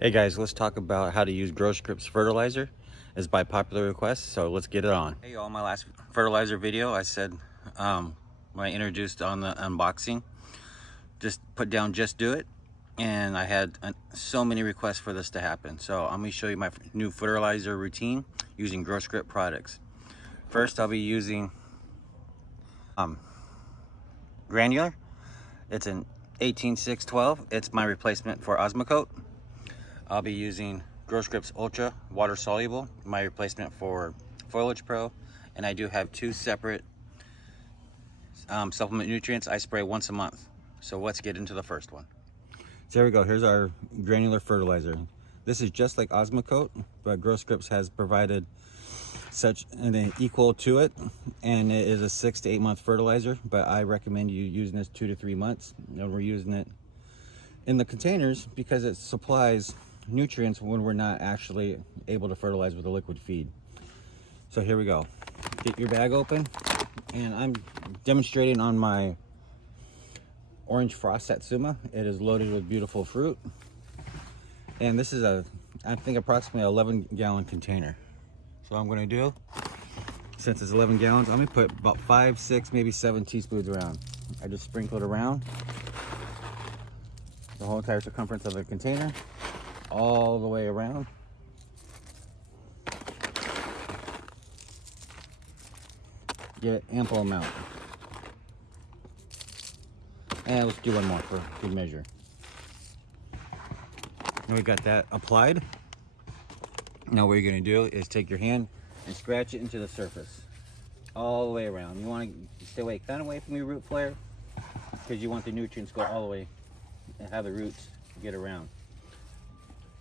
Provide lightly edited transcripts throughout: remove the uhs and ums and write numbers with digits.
Hey guys, let's talk about how to use Growscripts fertilizer. It's by popular request, so let's get it on. Hey y'all, my last fertilizer video I said when I introduced on the unboxing, just put down just do it, and I had so many requests for this to happen. So I'm going to show you my new fertilizer routine using Growscript products. First I'll be using granular. It's an 18612. It's my replacement for Osmocote. I'll be using Growscripts Ultra Water Soluble, my replacement for Foliage Pro, and I do have two separate supplement nutrients I spray once a month. So let's get into the first one. So here we go. Here's our granular fertilizer. This is just like Osmocote, but Growscripts has provided such an equal to it, and it is a 6 to 8 month fertilizer, but I recommend you using this 2 to 3 months. And we're using it in the containers because it supplies nutrients when we're not actually able to fertilize with a liquid feed. So here we go. Get your bag open, and I'm demonstrating on my orange frost satsuma. It is loaded with beautiful fruit, and this is I think approximately 11-gallon container. So what I'm going to do, since it's 11 gallons, I'm going to put about 5, 6, maybe 7 teaspoons around. I just sprinkle it around the whole entire circumference of the container, all the way around. Get an ample amount. And let's do one more for good measure. Now we got that applied. Now what you're going to do is take your hand and scratch it into the surface all the way around. You want to stay away, kind of away from your root flare, because you want the nutrients to go all the way and have the roots get around.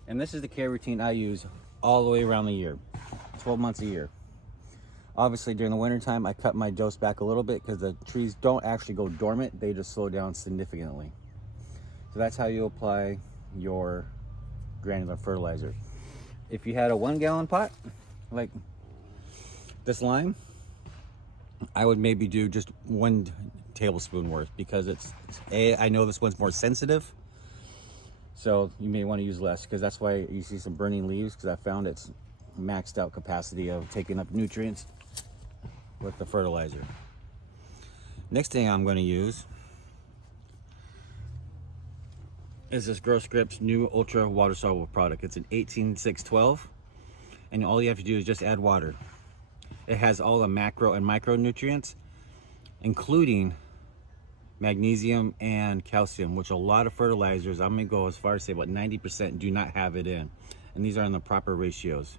And this is the care routine I use all the way around the year, 12 months a year. Obviously during the winter time I cut my dose back a little bit because the trees don't actually go dormant, they just slow down significantly. So that's how you apply your granular fertilizer. If you had a 1-gallon pot like this line, I would maybe do just 1 tablespoon worth, because I know this one's more sensitive, so you may want to use less, because that's why you see some burning leaves, because I found it's maxed out capacity of taking up nutrients with the fertilizer. Next thing I'm going to use is this Growscripts new Ultra Water Soluble product. It's an 18612, and all you have to do is just add water. It has all the macro and micronutrients, including magnesium and calcium, which a lot of fertilizers, I'm gonna go as far as say about 90% do not have it in, and these are in the proper ratios.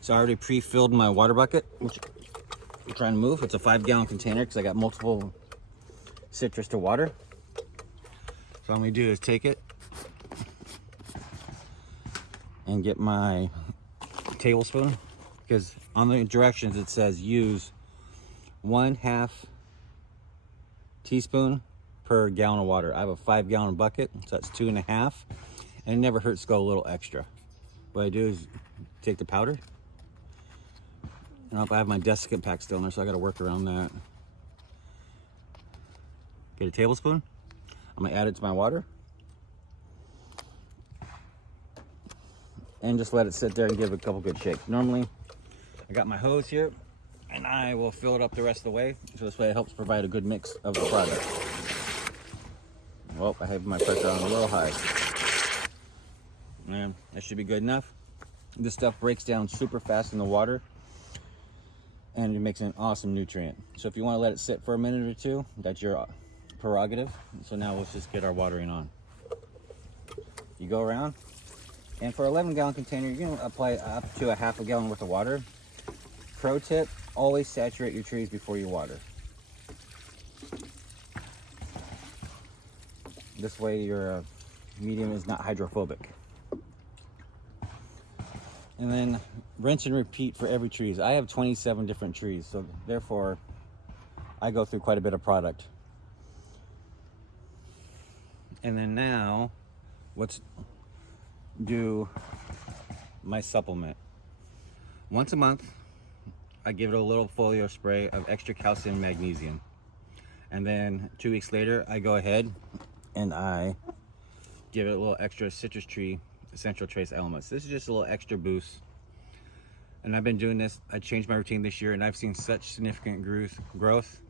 So I already pre-filled my water bucket, which I'm trying to move. It's a 5-gallon container because I got multiple citrus to water. So all I'm gonna do is take it and get my tablespoon, because on the directions it says use 1/2 teaspoon per gallon of water. I have a 5-gallon bucket, so that's 2.5, and it never hurts to go a little extra. What I do is take the powder, and I have my desiccant pack still in there, so I got to work around that. Get a tablespoon. I'm gonna add it to my water and just let it sit there and give it a couple good shakes. Normally I got my hose here, and I will fill it up the rest of the way, so this way it helps provide a good mix of the product. Well, I have my pressure on a little high, and that should be good enough. This stuff breaks down super fast in the water, and it makes an awesome nutrient. So if you want to let it sit for a minute or two, that's your prerogative. So now let's just get our watering on. You go around, and for 11-gallon container, you're going to apply up to a 1/2 gallon worth of water. Pro tip, always saturate your trees before you water. This way your medium is not hydrophobic. And then rinse and repeat for every tree. I have 27 different trees, so therefore I go through quite a bit of product. And then now let's do my supplement. Once a month I give it a little folio spray of extra calcium and magnesium, and then 2 weeks later I go ahead and I give it a little extra citrus tree essential trace elements. This is just a little extra boost. And I've been doing this. I changed my routine this year, and I've seen such significant growth.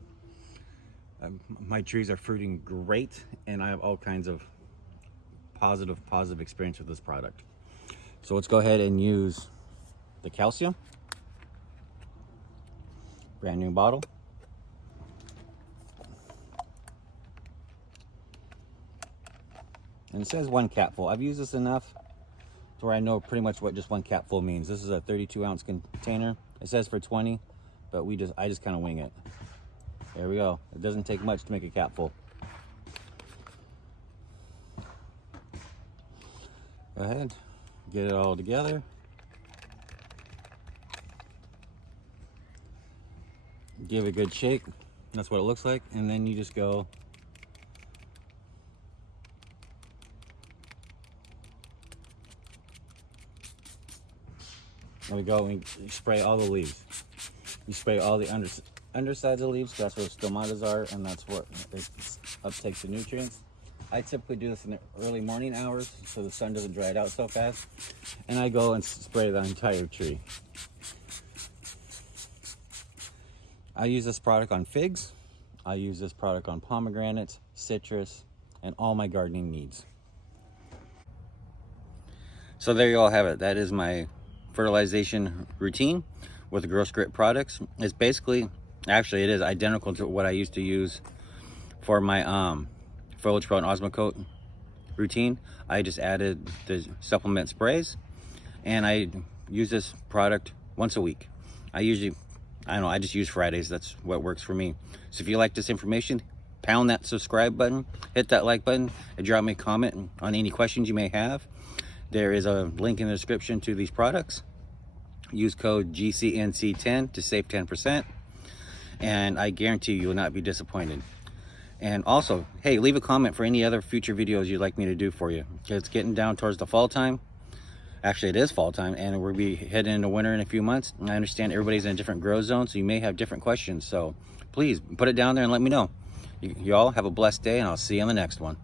My trees are fruiting great, and I have all kinds of positive experience with this product. So let's go ahead and use the calcium. Brand new bottle. And it says 1 capful. I've used this enough to where I know pretty much what just 1 capful means. This is a 32-ounce container. It says for 20, but I just kind of wing it. There we go. It doesn't take much to make a capful. Go ahead, get it all together. Give it a good shake. That's what it looks like. And then you just go there we go. And you spray all the leaves. You spray all the undersides of the leaves. That's where stomatas are, and that's what it uptakes the nutrients. I typically do this in the early morning hours so the sun doesn't dry it out so fast. And I go and spray the entire tree. I use this product on figs. I use this product on pomegranates, citrus, and all my gardening needs. So there you all have it. That is my fertilization routine with the Growscripts products. It's basically, actually it is identical to what I used to use for my Foliage Pro and Osmocote routine. I just added the supplement sprays, and I use this product once a week. I just use Fridays. That's what works for me. So if you like this information, pound that subscribe button, hit that like button, and drop me a comment on any questions you may have. There is a link in the description to these products. Use code GCNC10 to save 10%, and I guarantee you will not be disappointed. And also, hey, leave a comment for any other future videos you'd like me to do for you. It's getting down towards the fall time. Actually, it is fall time, and we'll be heading into winter in a few months. I understand everybody's in a different grow zone, so you may have different questions. So please put it down there and let me know. You all have a blessed day, and I'll see you on the next one.